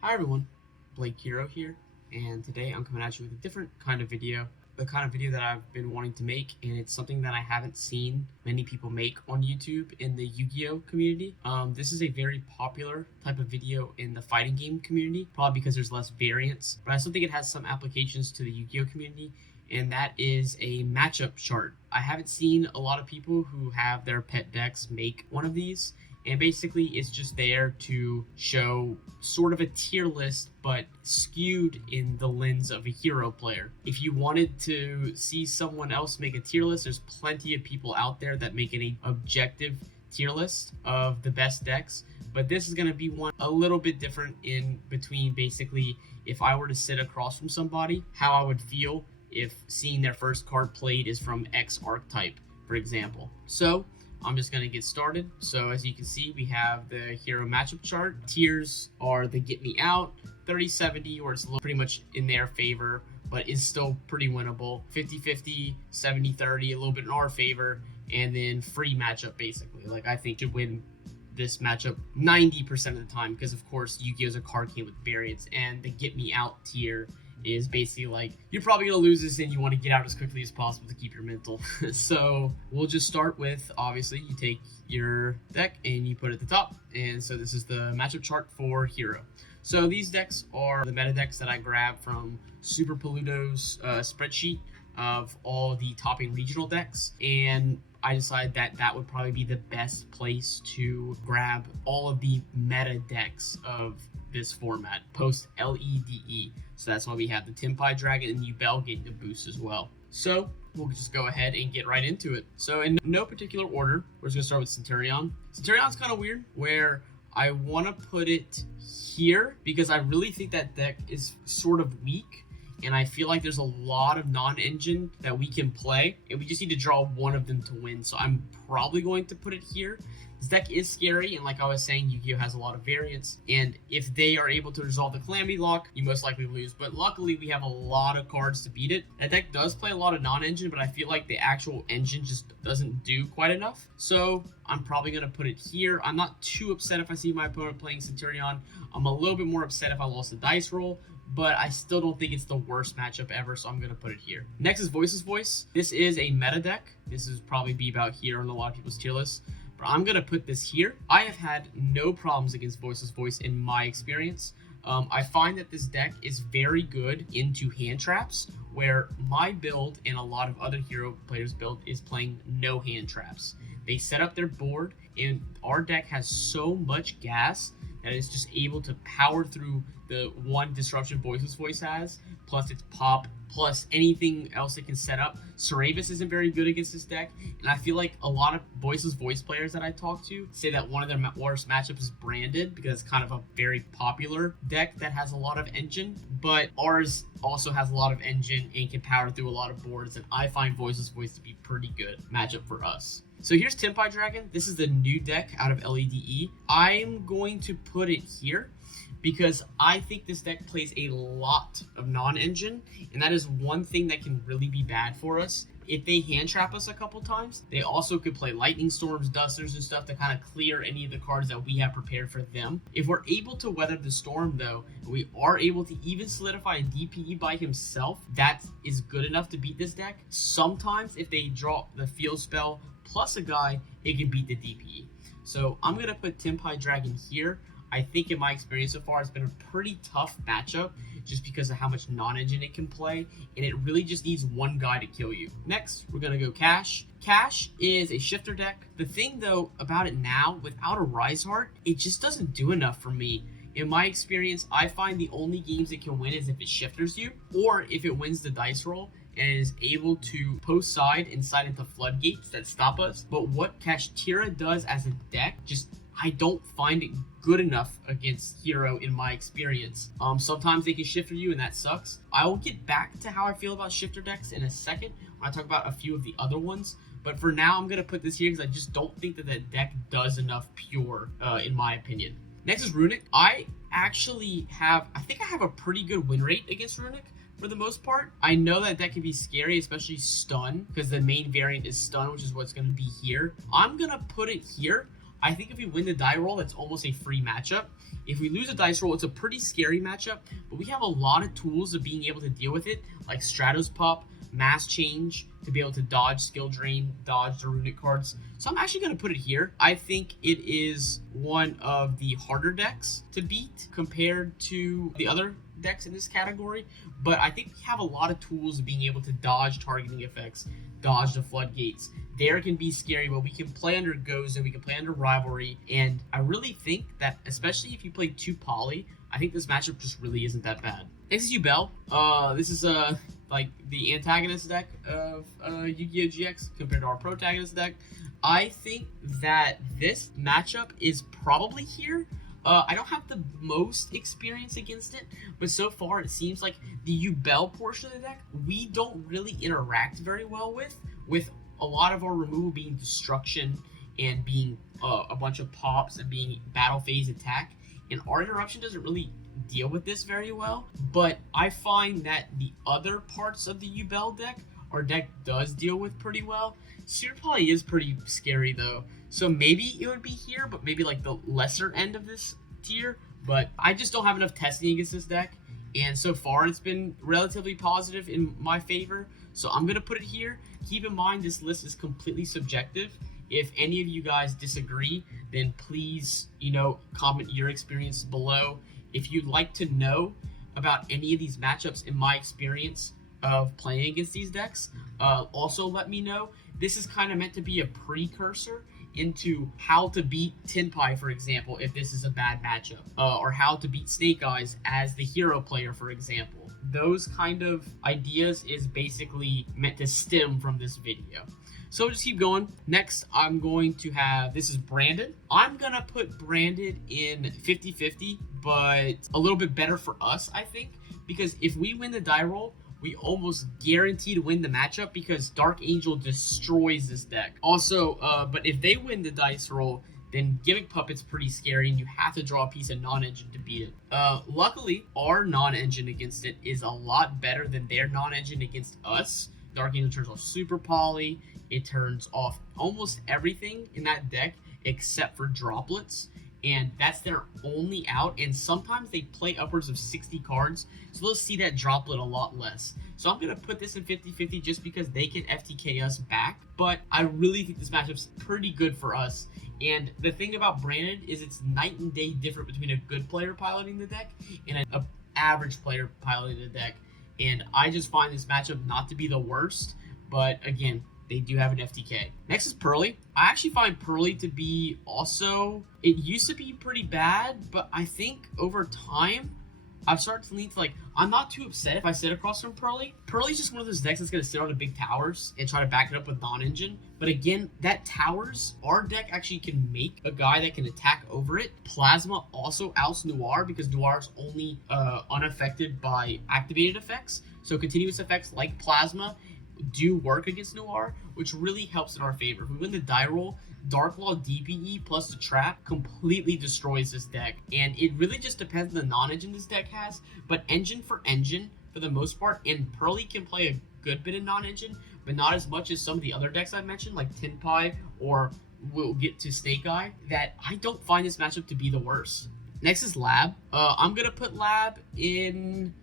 Hi everyone, Blake Hero here, and today I'm coming at you with a different kind of video. The kind of video that I've been wanting to make, and it's something that I haven't seen many people make on YouTube in the Yu-Gi-Oh community. This is a very popular type of video in the fighting game community, probably because there's less variance, but I still think it has some applications to the Yu-Gi-Oh community, and that is a matchup chart. I haven't seen a lot of people who have their pet decks make one of these, and basically it's just there to show sort of a tier list but skewed in the lens of a hero player. If you wanted to see someone else make a tier list, there's plenty of people out there that make an objective tier list of the best decks, but this is going to be one a little bit different in between. Basically, if I were to sit across from somebody, how I would feel if seeing their first card played is from X archetype, for example. So I'm just going to get started. So as you can see, we have the hero matchup chart. Tiers are the get me out, 30-70, or it's pretty much in their favor, but is still pretty winnable. 50-50, 70-30, a little bit in our favor, and then free matchup basically. Like I think should win this matchup 90% of the time, because of course Yu-Gi-Oh is a card game with variance, and the get me out tier is basically like you're probably gonna lose this and you want to get out as quickly as possible to keep your mental. So we'll just start with, obviously, you take your deck and you put it at the top, and so this is the matchup chart for hero. So these decks are the meta decks that I grabbed from Super Peludo's spreadsheet of all the topping regional decks, and I decided that that would probably be the best place to grab all of the meta decks of this format, post LEDE. So that's why we have the Tenpai Dragon and Yubel getting the boost as well. So we'll just go ahead and get right into it. So in no particular order, we're just gonna start with Centurion. Centurion's kind of weird, where I want to put it here because I really think that deck is sort of weak, and I feel like there's a lot of non-engine that we can play, and we just need to draw one of them to win. So I'm probably going to put it here. This deck is scary, and like I was saying, Yu-Gi-Oh has a lot of variance, and if they are able to resolve the Calamity Lock, you most likely lose, but luckily we have a lot of cards to beat it. That deck does play a lot of non-engine, but I feel like the actual engine just doesn't do quite enough, so I'm probably going to put it here. I'm not too upset if I see my opponent playing Centurion. I'm a little bit more upset if I lost the dice roll, but I still don't think it's the worst matchup ever, so I'm going to put it here. Next is Voice's Voice. This is a meta deck. This is probably be about here on a lot of people's tier lists, but I'm going to put this here. I have had no problems against Voice's Voice in my experience. I find that this deck is very good into hand traps, where my build and a lot of other hero players' build is playing no hand traps. They set up their board, and our deck has so much gas that it's just able to power through the one disruption Voice's Voice has, plus its pop, plus anything else it can set up. Cerebus isn't very good against this deck, and I feel like a lot of Voice's Voice players that I talk to say that one of their worst matchups is Branded, because it's kind of a very popular deck that has a lot of engine, but ours also has a lot of engine and can power through a lot of boards, and I find Voice's Voice to be pretty good matchup for us. So here's Tenpai Dragon. This is the new deck out of LEDE. I'm going to put it here because I think this deck plays a lot of non-engine, and that is one thing that can really be bad for us. If they hand trap us a couple times, they also could play lightning storms, dusters, and stuff to kind of clear any of the cards that we have prepared for them. If we're able to weather the storm, though, and we are able to even solidify a DPE by himself, that is good enough to beat this deck. Sometimes if they draw the field spell plus a guy, it can beat the DPE. So I'm going to put Tenpai Dragon here. I think in my experience so far, it's been a pretty tough matchup just because of how much non-engine it can play, and it really just needs one guy to kill you. Next, we're going to go Cash. Cash is a shifter deck. The thing, though, about it now, without a Rise Heart, it just doesn't do enough for me. In my experience, I find the only games it can win is if it shifters you, or if it wins the dice roll and is able to post side and side into floodgates that stop us. But what Kashtira does as a deck, just I don't find it good enough against hero in my experience. Sometimes they can shifter you, and that sucks. I will get back to how I feel about shifter decks in a second when I talk about a few of the other ones. But for now, I'm going to put this here because I just don't think that that deck does enough pure, in my opinion. Next is Runic. I think I have a pretty good win rate against Runic for the most part. I know that that can be scary, especially stun, because the main variant is stun, which is what's going to be here. I'm going to put it here. I think if we win the die roll, that's almost a free matchup. If we lose a dice roll, it's a pretty scary matchup, but we have a lot of tools of being able to deal with it, like Stratos Pop, Mass Change, to be able to dodge Skill Drain, dodge the runic cards. So I'm actually going to put it here. I think it is one of the harder decks to beat compared to the other decks in this category, but I think we have a lot of tools of being able to dodge targeting effects, dodge the floodgates. There can be scary, but we can play under Gozen, we can play under Rivalry, and I really think that, especially if you play 2 Poly, I think this matchup just really isn't that bad. Next is Yubel. This is like the antagonist deck of Yu-Gi-Oh! GX compared to our protagonist deck. I think that this matchup is probably here. I don't have the most experience against it, but so far it seems like the Yubel portion of the deck we don't really interact very well with a lot of our removal being destruction and being a bunch of pops and being battle phase attack. And our interruption doesn't really deal with this very well, but I find that the other parts of the Yubel deck, our deck does deal with pretty well. Super Poly is pretty scary though, so maybe it would be here, but maybe like the lesser end of this tier. But I just don't have enough testing against this deck, and so far it's been relatively positive in my favor, so I'm gonna put it here. Keep in mind this list is completely subjective. If any of you guys disagree, then please, comment your experience below. If you'd like to know about any of these matchups in my experience of playing against these decks, also let me know. This is kind of meant to be a precursor into how to beat Tenpai, for example, if this is a bad matchup, or how to beat Snake Eyes as the hero player, for example. Those kind of ideas is basically meant to stem from this video. So just keep going. Next, I'm going to have, this is Branded. I'm going to put Branded in 50-50, but a little bit better for us, I think, because if we win the die roll, we almost guarantee to win the matchup because Dark Angel destroys this deck. Also, but if they win the dice roll, then Gimmick Puppet's pretty scary and you have to draw a piece of non-engine to beat it. Luckily, our non-engine against it is a lot better than their non-engine against us. Dark Angel turns off Super Poly. It turns off almost everything in that deck except for droplets, and that's their only out, and sometimes they play upwards of 60 cards, so they'll see that droplet a lot less. So I'm going to put this in 50-50 just because they can FTK us back, but I really think this matchup's pretty good for us. And the thing about Branded is it's night and day different between a good player piloting the deck and an average player piloting the deck. And I just find this matchup not to be the worst, but again, they do have an FTK. Next is Pearly. I actually find Pearly to be also, it used to be pretty bad, but I think over time, I've started to lean to I'm not too upset if I sit across from Pearly. Pearly's just one of those decks that's going to sit on the big towers and try to back it up with non-engine. But again, that towers, our deck actually can make a guy that can attack over it. Plasma also outs Noir because Noir is only unaffected by activated effects. So continuous effects like Plasma do work against Noir, which really helps in our favor. If we win the die roll, Darklaw DPE plus the trap completely destroys this deck, and it really just depends on the non-engine this deck has, but engine for the most part, and Pearly can play a good bit of non-engine, but not as much as some of the other decks I mentioned, like Tenpai, or we'll get to Snake Eye, that I don't find this matchup to be the worst. Next is Lab. I'm gonna put Lab in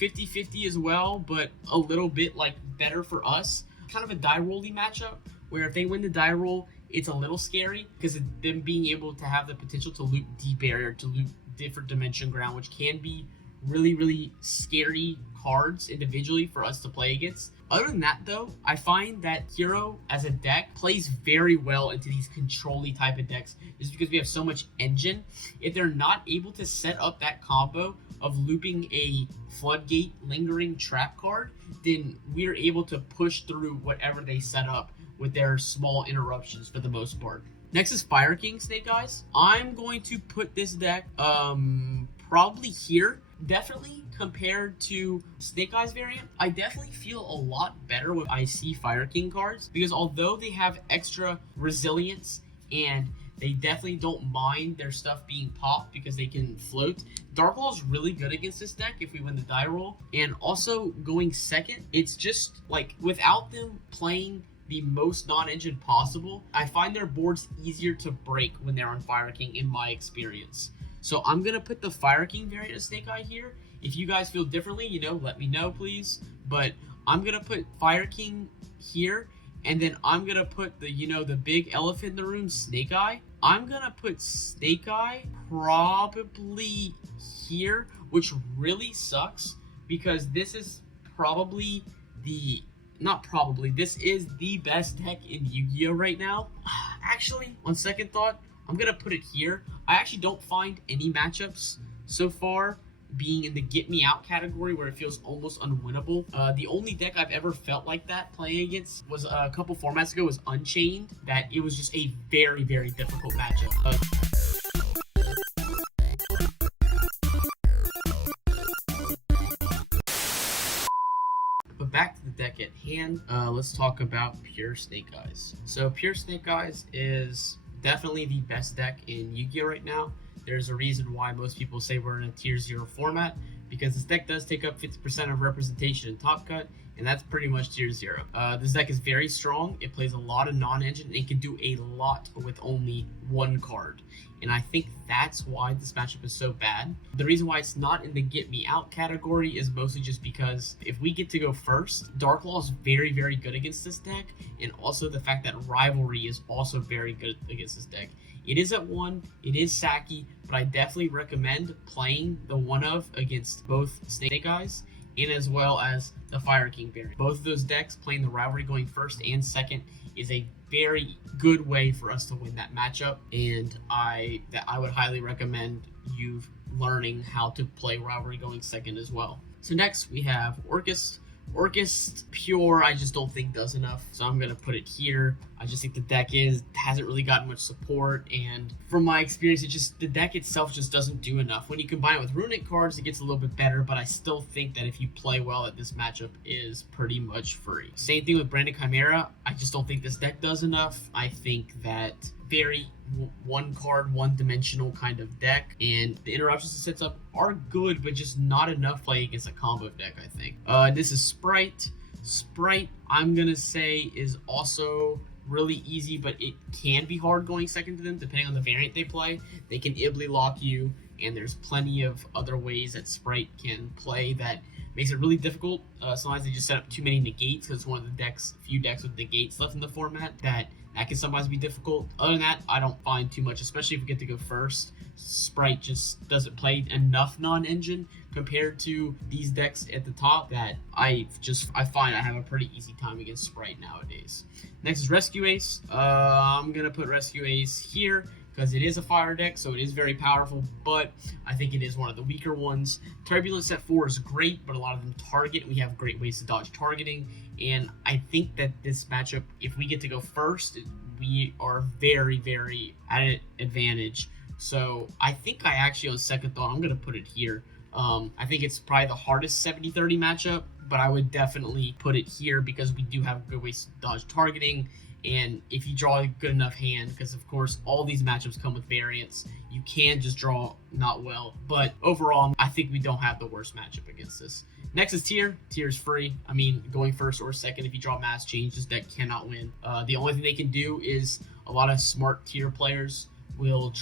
50-50 as well, but a little bit better for us. Kind of a die rolly matchup where if they win the die roll, it's a little scary because of them being able to have the potential to loot Deep Barrier, to loot different Dimension Ground, which can be really, really scary cards individually for us to play against. Other than that, though, I find that Hero as a deck plays very well into these control-y type of decks just because we have so much engine. If they're not able to set up that combo of looping a Floodgate lingering trap card, then we're able to push through whatever they set up with their small interruptions for the most part. Next is Fire King Snake Eyes. I'm going to put this deck probably here. Definitely compared to Snake Eyes variant, I definitely feel a lot better when I see Fire King cards because although they have extra resilience and they definitely don't mind their stuff being popped because they can float, Darklaw is really good against this deck if we win the die roll. And also going second, it's just without them playing the most non-engine possible. I find their boards easier to break when they're on Fire King in my experience. So I'm going to put the Fire King variant of Snake Eye here. If you guys feel differently, let me know, please. But I'm going to put Fire King here. And then I'm going to put the big elephant in the room, Snake Eye. I'm going to put Snake Eye probably here, which really sucks because this is probably this is the best deck in Yu-Gi-Oh right now. Actually, on second thought, I'm going to put it here. I actually don't find any matchups so far being in the get me out category where it feels almost unwinnable. The only deck I've ever felt like that playing against was a couple formats ago was Unchained, that it was just a very, very difficult matchup. But back to the deck at hand, let's talk about Pure Snake Eyes. So Pure Snake Eyes is definitely the best deck in Yu-Gi-Oh right now. There's a reason why most people say we're in a tier 0 format, because this deck does take up 50% of representation in Top Cut, and that's pretty much tier 0. This deck is very strong. It plays a lot of non-engine, and it can do a lot with only one card. And I think that's why this matchup is so bad. The reason why it's not in the get me out category is mostly just because if we get to go first, Dark Law is very, very good against this deck, and also the fact that Rivalry is also very good against this deck. It is at 1, it is sacky, but I definitely recommend playing the 1-of against both Snake Eyes and as well as the Fire King variant. Both of those decks, playing the Rivalry going first and second, is a very good way for us to win that matchup, and I would highly recommend you learning how to play Rivalry going second as well. So next we have Orcust. Orcust Pure, I just don't think does enough, so I'm going to put it here. I just think the deck hasn't really gotten much support, and from my experience, the deck itself just doesn't do enough. When you combine it with Runic cards, it gets a little bit better, but I still think that if you play well at this matchup is pretty much free. Same thing with Branded Chimera. I just don't think this deck does enough. I think that very one card, one dimensional kind of deck, and the interruptions it sets up are good, but just not enough play against a combo deck, I think. This is Sprite. Sprite, I'm gonna say, is also really easy, but it can be hard going second to them depending on the variant they play. They can Ibly lock you, and there's plenty of other ways that Sprite can play that makes it really difficult. Sometimes they just set up too many negates because it's one of the few decks with negates left in the format that can sometimes be difficult. Other than that, I don't find too much, especially if we get to go first. Sprite just doesn't play enough non-engine compared to these decks at the top that I find I have a pretty easy time against Sprite nowadays. Next is Rescue Ace. I'm gonna put Rescue Ace here because it is a fire deck, so it is very powerful, but I think it is one of the weaker ones. Turbulence at 4 is great, but a lot of them target. We have great ways to dodge targeting, and I think that this matchup, if we get to go first, we are very, very at an advantage. So I think I actually, on second thought, I'm going to put it here. I think it's probably the hardest 70-30 matchup, but I would definitely put it here because we do have good ways to dodge targeting. And if you draw a good enough hand, because of course all these matchups come with variants, you can just draw not well. But overall, I think we don't have the worst matchup against this. Next is Tier. Tier is free. I mean, going first or second, if you draw Mass Change, this deck cannot win. The only thing they can do is a lot of smart Tier players will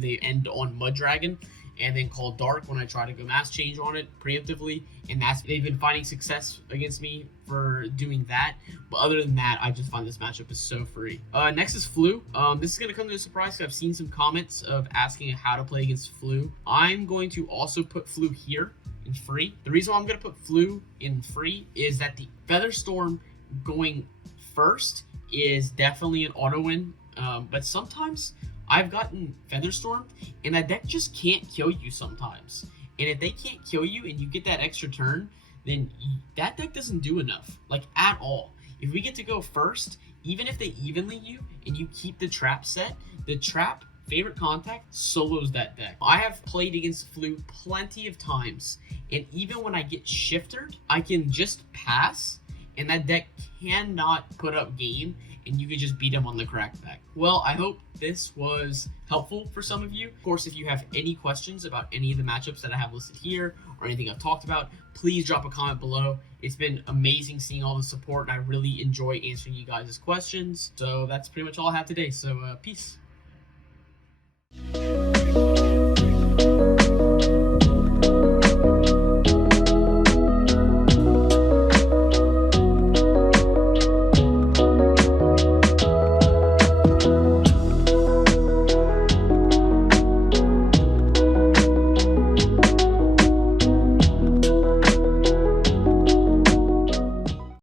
they end on Mud Dragon and then call Dark when I try to go Mass Change on it preemptively, and they've been finding success against me for doing that. But other than that, I just find this matchup is so free. Next is Flu. This is going to come to a surprise because I've seen some comments of asking how to play against Flu. I'm going to also put Flu here in free. The reason why I'm going to put Flu in free is that the Featherstorm going first is definitely an auto win, but sometimes I've gotten Featherstorm, and that deck just can't kill you sometimes. And if they can't kill you and you get that extra turn, then that deck doesn't do enough, like at all. If we get to go first, even if they evenly you and you keep the trap set, the trap favorite contact solos that deck. I have played against Flu plenty of times, and even when I get shifted, I can just pass and that deck cannot put up game, and you can just beat them on the crackback. Well, I hope this was helpful for some of you. Of course, if you have any questions about any of the matchups that I have listed here or anything I've talked about, please drop a comment below. It's been amazing seeing all the support, and I really enjoy answering you guys' questions. So that's pretty much all I have today. So peace.